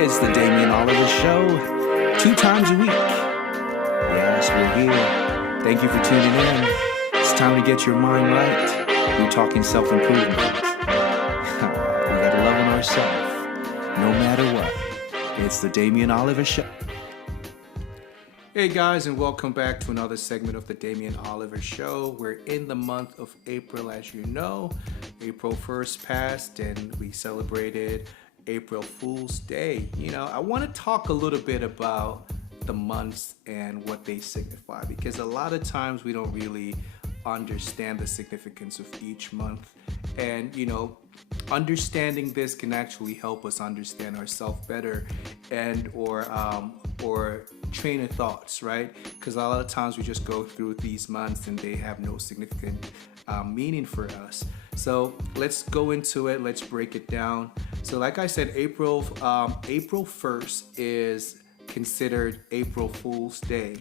It's the Damian Oliver Show, 2 times a week. Yes, we're here. Thank you for tuning in. It's time to get your mind right. We're talking self-improvement. We gotta love on ourselves, no matter what. It's the Damian Oliver Show. Hey guys, and welcome back to another segment of the Damian Oliver Show. We're in the month of April, as you know. April 1st passed and we celebrated April Fool's Day. I want to talk a little bit about the months and what they signify, because a lot of times we don't really understand the significance of each month. And understanding this can actually help us understand ourselves better and or train of thoughts, right? Because a lot of times we just go through these months and they have no significant meaning for us. So let's go into it. Let's break it down. So like I said, April 1st is considered April Fool's Day.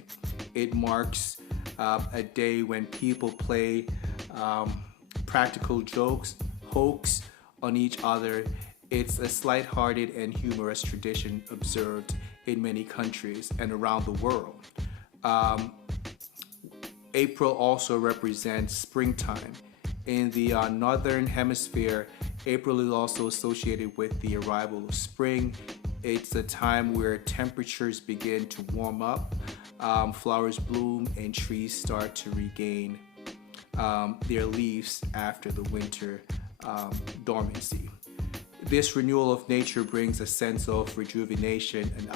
It marks a day when people play practical jokes, hoax on each other. It's a lighthearted and humorous tradition observed in many countries and around the world. April also represents springtime. In the northern hemisphere, April is also associated with the arrival of spring. It's a time where temperatures begin to warm up, flowers bloom, and trees start to regain their leaves after the winter dormancy. This renewal of nature brings a sense of rejuvenation and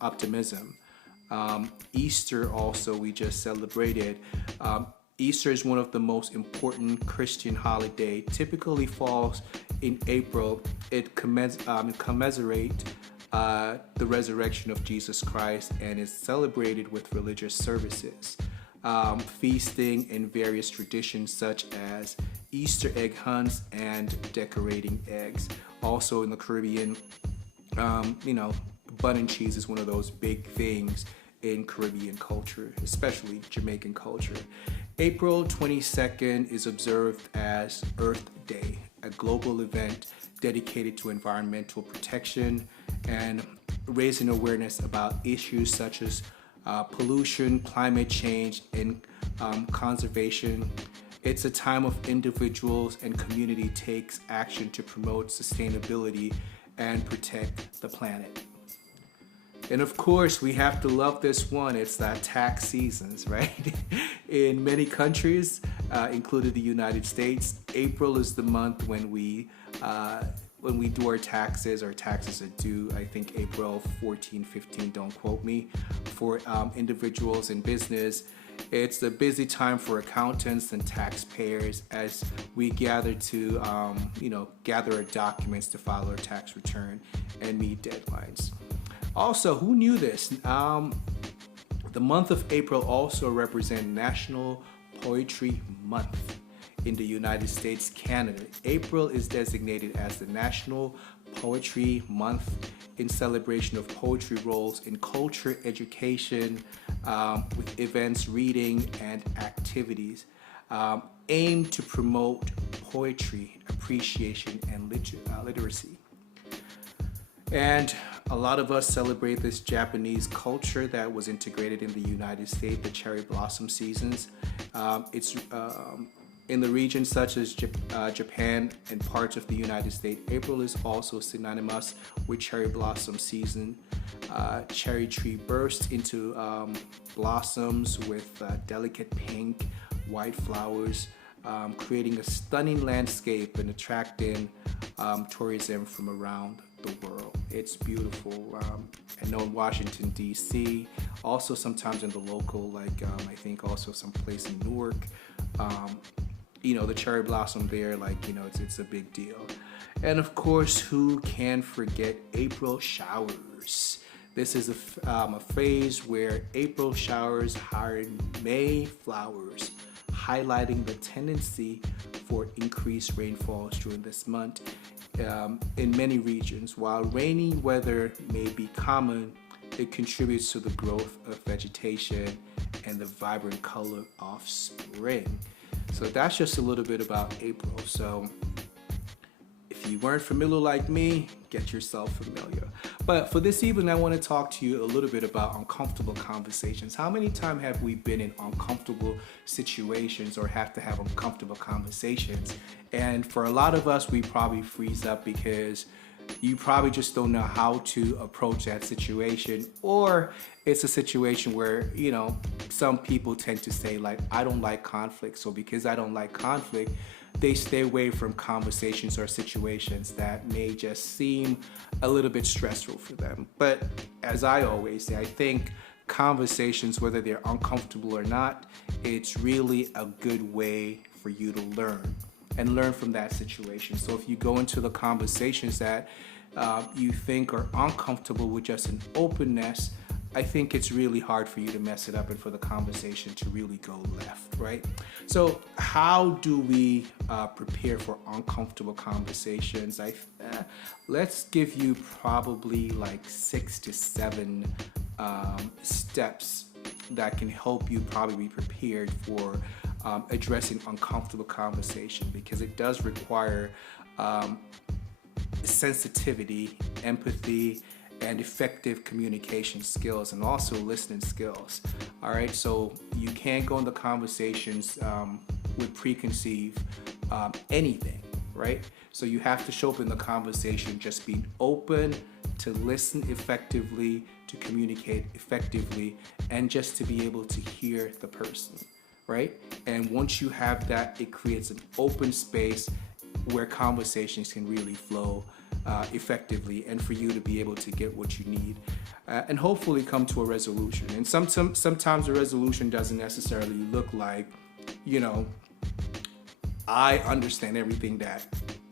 optimism. Easter also, we just celebrated. Easter is one of the most important Christian holiday. Typically falls in April. It commemorates the resurrection of Jesus Christ and is celebrated with religious services, feasting, and various traditions such as Easter egg hunts and decorating eggs. Also in the Caribbean, bun and cheese is one of those big things in Caribbean culture, especially Jamaican culture. April 22nd is observed as Earth Day, a global event dedicated to environmental protection and raising awareness about issues such as pollution, climate change, and conservation. It's a time of individuals and community takes action to promote sustainability and protect the planet. And of course, we have to love this one. It's that tax seasons, right? In many countries, including the United States, April is the month when we do our taxes. Our taxes are due, I think, April 14, 15, don't quote me, for individuals and business. It's a busy time for accountants and taxpayers as we gather to, gather our documents to file our tax return and meet deadlines. Also, who knew this? The month of April also represents National Poetry Month in the United States, Canada. April is designated as the National Poetry Month in celebration of poetry roles in culture, education, with events, reading, and activities aimed to promote poetry, appreciation, and literacy. And a lot of us celebrate this Japanese culture that was integrated in the United States, the cherry blossom seasons. It's in the regions such as Japan and parts of the United States. April is also synonymous with cherry blossom season. Cherry tree bursts into blossoms with delicate pink, white flowers, creating a stunning landscape and attracting tourism from around the world. It's beautiful. I know in Washington, D.C., also sometimes in the local, I think also some place in Newark, the cherry blossom there, it's a big deal. And of course, who can forget April showers? This is a phase where April showers hide May flowers, highlighting the tendency for increased rainfalls during this month in many regions. While rainy weather may be common, it contributes to the growth of vegetation and the vibrant color of spring. So that's just a little bit about April. So if you weren't familiar like me, get yourself familiar. But for this evening, I want to talk to you a little bit about uncomfortable conversations. How many times have we been in uncomfortable situations or have to have uncomfortable conversations? And for a lot of us, we probably freeze up because you probably just don't know how to approach that situation, or it's a situation where some people tend to say like, I don't like conflict, so because I don't like conflict, they stay away from conversations or situations that may just seem a little bit stressful for them. But as I always say, I think conversations, whether they're uncomfortable or not, it's really a good way for you to learn and learn from that situation. So if you go into the conversations that you think are uncomfortable with just an openness, I think it's really hard for you to mess it up and for the conversation to really go left, right? So how do we prepare for uncomfortable conversations? Let's give you probably like 6 to 7 steps that can help you probably be prepared for addressing uncomfortable conversation, because it does require sensitivity, empathy, and effective communication skills, and also listening skills. All right, so you can't go into conversations with preconceived anything, right? So you have to show up in the conversation just being open to listen effectively, to communicate effectively, and just to be able to hear the person, right? And once you have that, it creates an open space where conversations can really flow effectively, and for you to be able to get what you need and hopefully come to a resolution. And sometimes a resolution doesn't necessarily look like, I understand everything that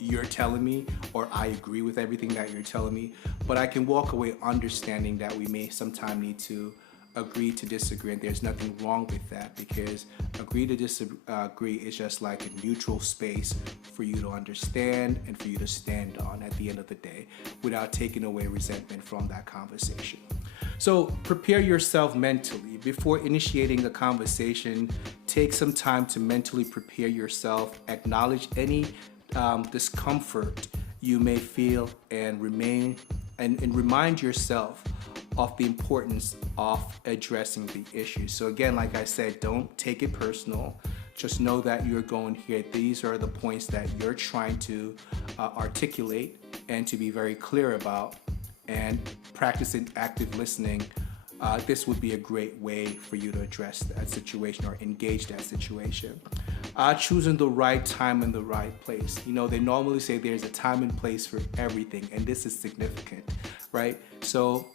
you're telling me, or I agree with everything that you're telling me, but I can walk away understanding that we may sometime need to agree to disagree, and there's nothing wrong with that, because agree to disagree is just like a neutral space for you to understand and for you to stand on at the end of the day without taking away resentment from that conversation. So prepare yourself mentally before initiating the conversation. Take some time to mentally prepare yourself, acknowledge any discomfort you may feel, and remind yourself of the importance of addressing the issue. So again, like I said, don't take it personal. Just know that you're going here. These are the points that you're trying to articulate and to be very clear about, and practicing active listening. This would be a great way for you to address that situation or engage that situation. Choosing the right time and the right place. They normally say there's a time and place for everything, and this is significant, right? So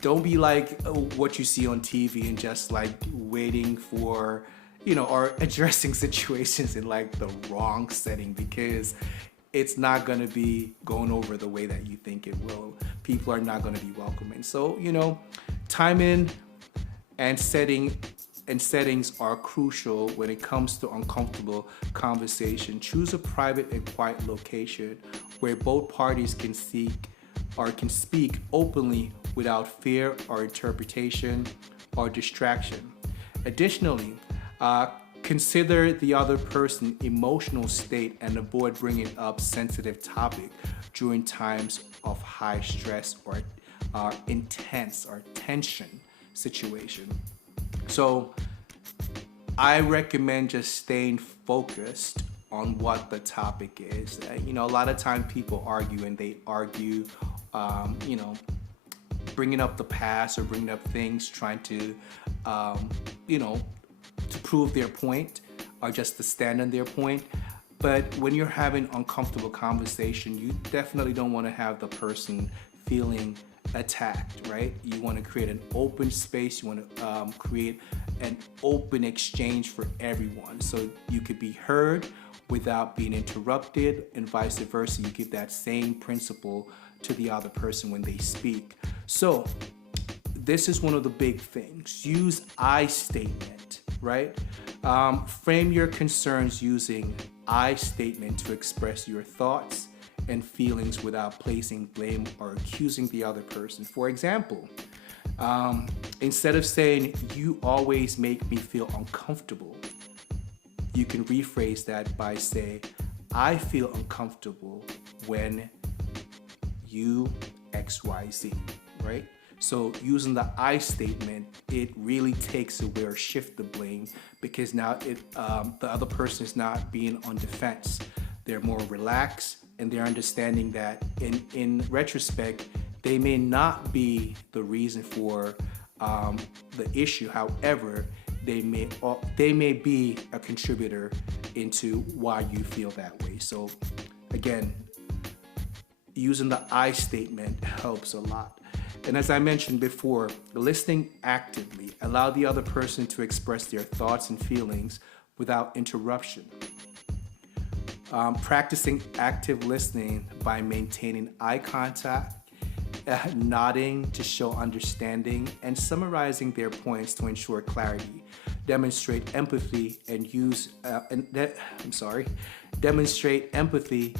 don't be like what you see on TV and just like waiting for, or addressing situations in like the wrong setting, because it's not going to be going over the way that you think it will. People are not going to be welcoming. So, timing and settings are crucial when it comes to uncomfortable conversation. Choose a private and quiet location where both parties can speak openly without fear or interpretation or distraction. Additionally, consider the other person's emotional state and avoid bringing up sensitive topic during times of high stress or intense or tension situation. So I recommend just staying focused on what the topic is. A lot of times people argue, and they argue bringing up the past or bringing up things, trying to to prove their point or just to stand on their point. But when you're having uncomfortable conversation, you definitely don't want to have the person feeling attacked, right? You want to create an open space. You want to create an open exchange for everyone, so you could be heard without being interrupted, and vice versa. You give that same principle to the other person when they speak. So this is one of the big things. Use I statement, right? Frame your concerns using I statement to express your thoughts and feelings without placing blame or accusing the other person. For example, instead of saying, "You always make me feel uncomfortable," you can rephrase that by saying, "I feel uncomfortable when you XYZ, right? So using the I statement, it really takes away or shift the blame, because now the other person is not being on defense. They're more relaxed, and they're understanding that in retrospect, they may not be the reason for the issue. However, they may be a contributor into why you feel that way. So again, using the I statement helps a lot. And as I mentioned before, listening actively, allow the other person to express their thoughts and feelings without interruption. Practicing active listening by maintaining eye contact, nodding to show understanding, and summarizing their points to ensure clarity. Demonstrate empathy and demonstrate empathy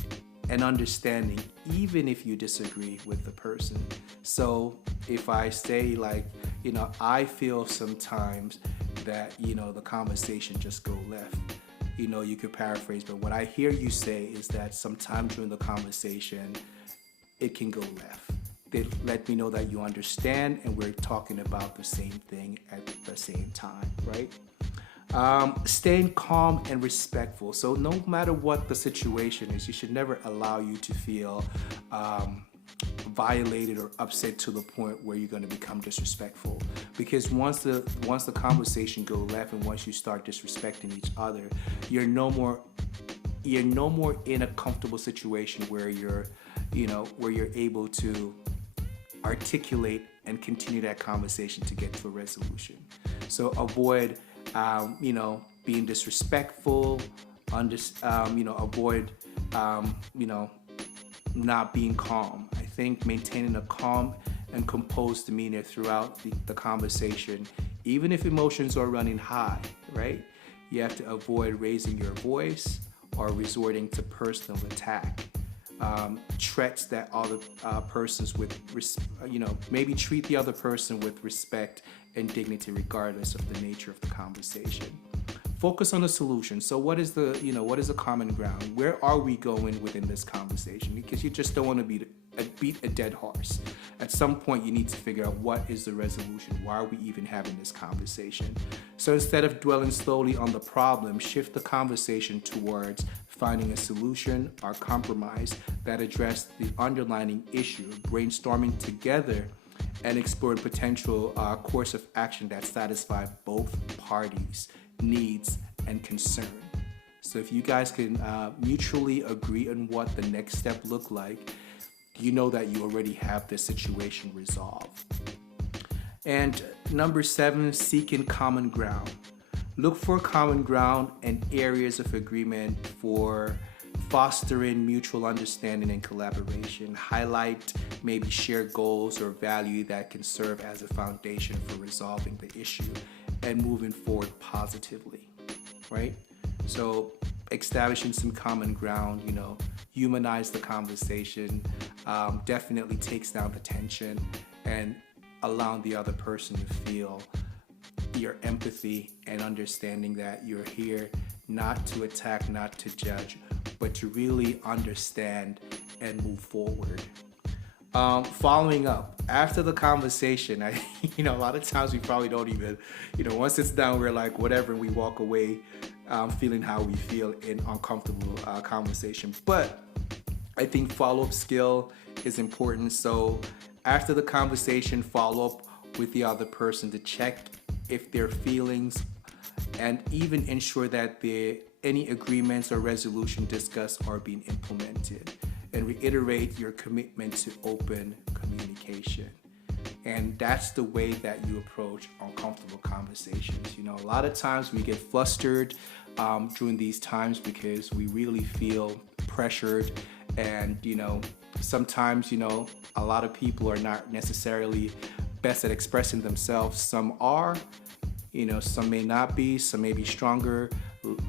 and understanding, even if you disagree with the person. So if I say, like, I feel sometimes that, the conversation just go left, you could paraphrase, but what I hear you say is that sometime during the conversation, it can go left. They let me know that you understand and we're talking about the same thing at the same time, right? Staying calm and respectful. So no matter what the situation is, you should never allow you to feel violated or upset to the point where you're going to become disrespectful. Because once the conversation go left and once you start disrespecting each other, you're no more in a comfortable situation where you're able to articulate and continue that conversation to get to a resolution. So avoid being disrespectful, avoid not being calm. I think maintaining a calm and composed demeanor throughout the conversation, even if emotions are running high, right? You have to avoid raising your voice or resorting to personal attack. Threats that other persons maybe treat the other person with respect and dignity regardless of the nature of the conversation. Focus on the solution. So what is the common ground? Where are we going within this conversation? Because you just don't want to beat a dead horse. At some point you need to figure out what is the resolution. Why are we even having this conversation? So instead of dwelling slowly on the problem, shift the conversation towards finding a solution or compromise that address the underlying issue, brainstorming together and exploring potential course of action that satisfy both parties' needs and concern. So if you guys can mutually agree on what the next step look like, you know that you already have the situation resolved. And number 7, seeking common ground. Look for common ground and areas of agreement for fostering mutual understanding and collaboration. Highlight maybe shared goals or value that can serve as a foundation for resolving the issue and moving forward positively, right? So establishing some common ground, humanize the conversation, definitely takes down the tension and allowing the other person to feel your empathy and understanding that you're here not to attack, not to judge, but to really understand and move forward. Following up after the conversation, a lot of times we probably don't even, once it's done, we're like, whatever, and we walk away feeling how we feel in uncomfortable conversation. But I think follow-up skill is important. So after the conversation, follow up with the other person to check if their feelings and even ensure that any agreements or resolution discussed are being implemented, and reiterate your commitment to open communication. And that's the way that you approach uncomfortable conversations. A lot of times we get flustered during these times because we really feel pressured, and sometimes a lot of people are not necessarily best at expressing themselves. Some are, some may not be. Some may be stronger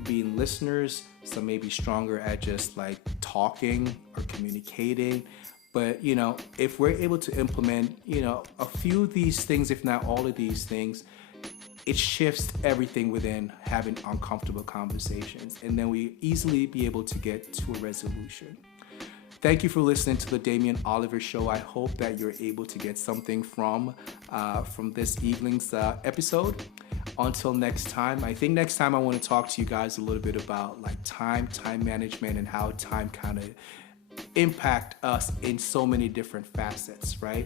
being listeners. Some may be stronger at just like talking or communicating. But if we're able to implement a few of these things, if not all of these things, it shifts everything within having uncomfortable conversations, and then we easily be able to get to a resolution. Thank you for listening to the Damian Oliver Show. I hope that you're able to get something from this evening's episode. Until next time, I think next time I want to talk to you guys a little bit about like time management, and how time kind of impact us in so many different facets, right?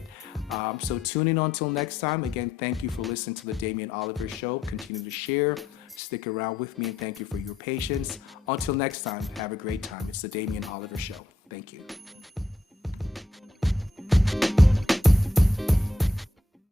So tune in until next time. Again, thank you for listening to the Damian Oliver Show. Continue to share, stick around with me, and thank you for your patience. Until next time, have a great time. It's the Damian Oliver Show. Thank you.